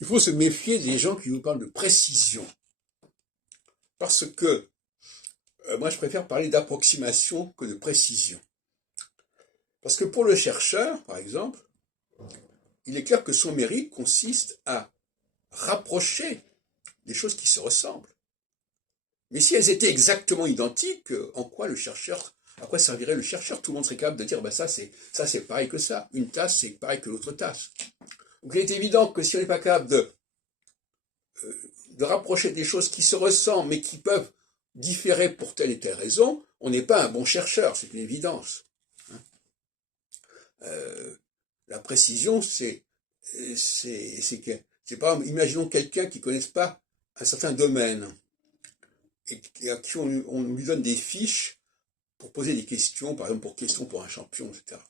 Il faut se méfier des gens qui vous parlent de précision. Parce que moi, je préfère parler d'approximation que de précision. Parce que pour le chercheur, par exemple, il est clair que son mérite consiste à rapprocher des choses qui se ressemblent. Mais si elles étaient exactement identiques, en quoi à quoi servirait le chercheur? Tout le monde serait capable de dire, bah ça c'est pareil que ça. Une tasse, c'est pareil que l'autre tasse. Donc il est évident que si on n'est pas capable de rapprocher des choses qui se ressemblent, mais qui peuvent différer pour telle et telle raison, on n'est pas un bon chercheur, c'est une évidence. La précision, c'est pas, imaginons quelqu'un qui ne connaisse pas un certain domaine et à qui on lui donne des fiches pour poser des questions, par exemple pour questions pour un champion, etc.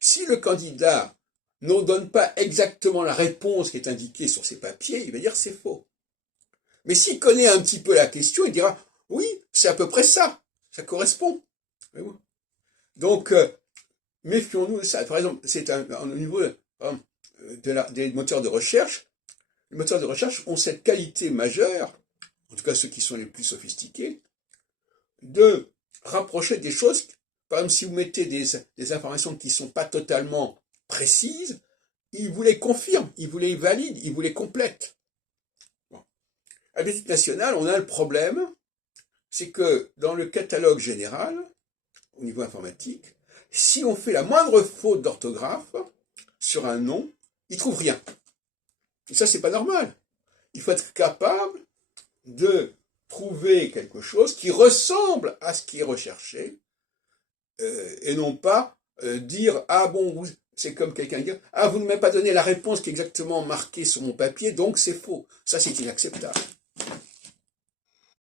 Si le candidat ne donne pas exactement la réponse qui est indiquée sur ses papiers, il va dire c'est faux. Mais s'il connaît un petit peu la question, il dira oui, c'est à peu près ça, ça correspond. Donc, méfions-nous de ça. Par exemple, c'est au niveau des moteurs de recherche. Les moteurs de recherche ont cette qualité majeure, en tout cas ceux qui sont les plus sophistiqués, de rapprocher des choses. Par exemple, si vous mettez des informations qui ne sont pas totalement précises, ils vous les confirment, ils vous les valident, ils vous les complètent. Bon. À l'Éducation nationale, on a le problème, c'est que dans le catalogue général, au niveau informatique, si on fait la moindre faute d'orthographe sur un nom, ils ne trouvent rien. Et ça, c'est pas normal. Il faut être capable de trouver quelque chose qui ressemble à ce qui est recherché, et non pas dire « Ah bon, c'est comme quelqu'un dire « Ah, vous ne m'avez pas donné la réponse qui est exactement marquée sur mon papier, donc c'est faux. » Ça, c'est inacceptable.